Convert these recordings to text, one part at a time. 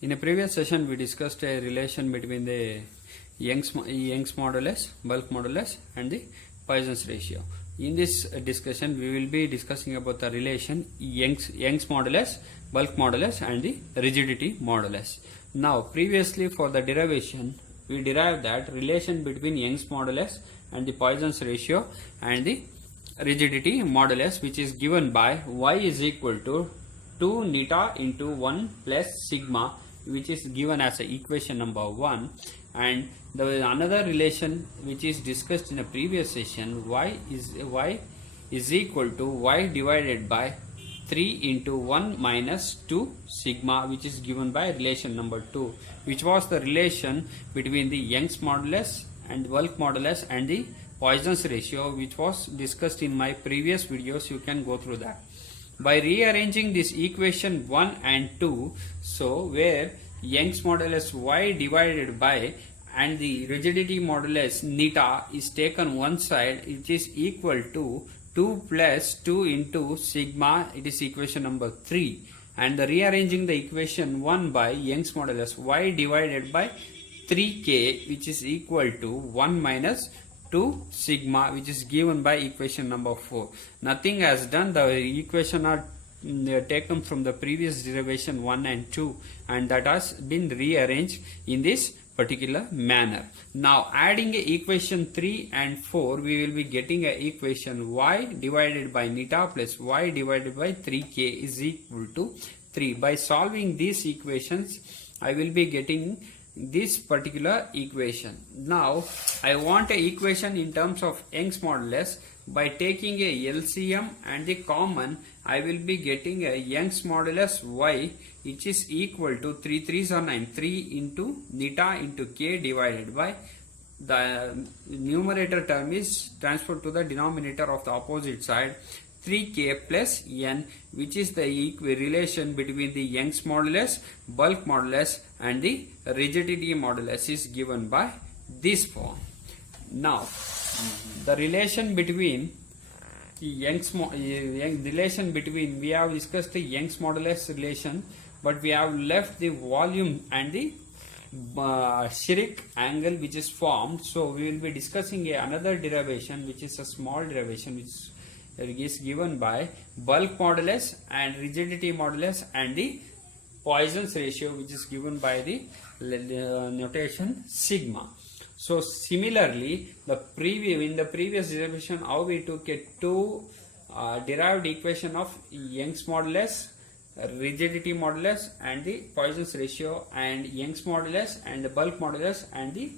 In a previous session, we discussed a relation between the Young's modulus, bulk modulus, and the Poisson's ratio. In this discussion, we will be discussing about the relation Young's modulus, bulk modulus, and the rigidity modulus. Now, previously for the derivation, we derived that relation between Young's modulus and the Poisson's ratio and the rigidity modulus, which is given by y is equal to 2 neta into 1 plus sigma, which is given as a equation number 1, and the another relation which is discussed in a previous session, y is equal to y divided by 3 into 1 minus 2 sigma, which is given by relation number 2, which was the relation between the Young's modulus and bulk modulus and the Poisson's ratio, which was discussed in my previous videos. You can go through that by rearranging this equation 1 and 2, so where Young's modulus y divided by and the rigidity modulus neta is taken one side, it is equal to 2 plus 2 into sigma, it is equation number 3, and the rearranging the equation 1 by Young's modulus y divided by 3k, which is equal to 1 minus 2 sigma, which is given by equation number 4. Nothing has done, the equation are taken from the previous derivation 1 and 2, and that has been rearranged in this particular manner. Now adding a equation 3 and 4, we will be getting a equation y divided by neta plus y divided by 3k is equal to 3. By solving these equations, I will be getting this particular equation. Now I want a equation in terms of Young's modulus. By taking a LCM and the common, I will be getting a Young's modulus y, which is equal to 3 3s are 9, 3 into neta into k divided by the numerator term is transferred to the denominator of the opposite side, 3k plus n, which is the relation between the Young's modulus, bulk modulus, and the rigidity modulus is given by this form. Now the relation between we have discussed the Young's modulus relation, but we have left the volume and the spheric angle which is formed. So we will be discussing another derivation, which is a small derivation, which is given by bulk modulus and rigidity modulus and the Poisson's ratio, which is given by the notation sigma. So similarly, in the previous derivation, how we took a two derived equation of Young's modulus, rigidity modulus, and the Poisson's ratio, and Young's modulus and the bulk modulus and the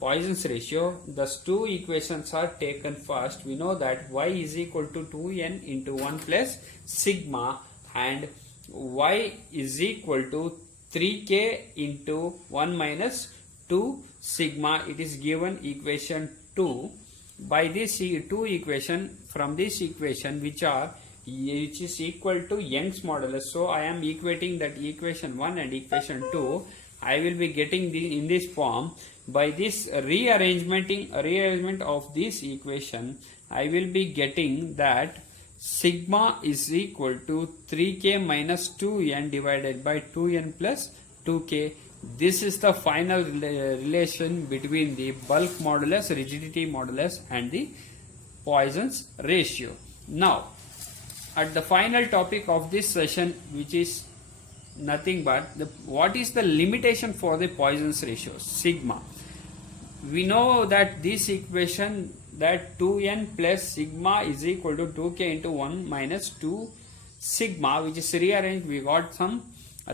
Poisson's ratio. Thus two equations are taken first. We know that y is equal to 2n into 1 plus sigma, and y is equal to 3k into 1 minus 2 sigma. It is given equation 2. By this two equation, from this equation which is equal to Young's modulus, so I am equating that equation 1 and equation 2. I will be getting in this form. By this rearrangement of this equation, I will be getting that sigma is equal to 3k minus 2n divided by 2n plus 2k. This is the final relation between the bulk modulus, rigidity modulus, and the Poisson's ratio. Now, at the final topic of this session, which is nothing but what is the limitation for the Poisson's ratio, sigma. We know that this equation, that 2n plus sigma is equal to 2k into 1 minus 2 sigma, which is rearranged. We got some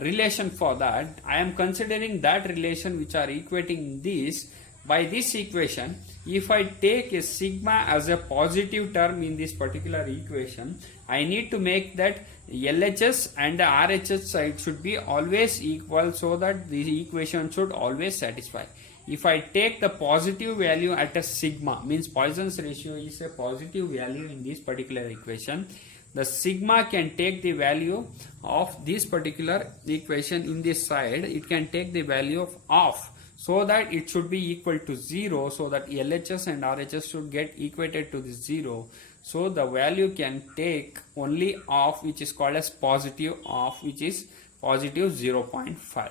relation for that. I am considering that relation which are equating this. By this equation, if I take a sigma as a positive term in this particular equation, I need to make that LHS and the RHS side should be always equal, so that the equation should always satisfy. If I take the positive value at a sigma, means Poisson's ratio is a positive value in this particular equation, the sigma can take the value of this particular equation in this side. It can take the value of half, so that it should be equal to 0, so that LHS and RHS should get equated to the 0. So the value can take only half, which is called as positive half, which is positive 0.5.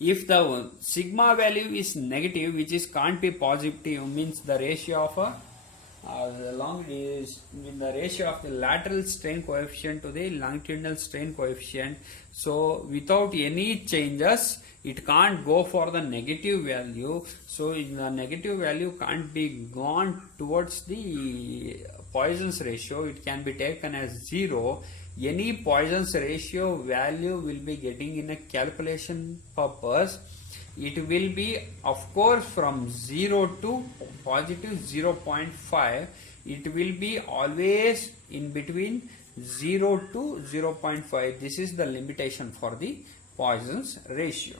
If the sigma value is negative, which is can't be positive, means the ratio of the ratio of the lateral strain coefficient to the longitudinal strain coefficient. So without any changes, it can't go for the negative value. So the negative value can't be gone towards the Poisson's ratio. It can be taken as 0. Any Poisson's ratio value will be getting in a calculation purpose. It will be, of course, from 0 to positive 0.5. It will be always in between 0 to 0.5. This is the limitation for the Poisson's ratio.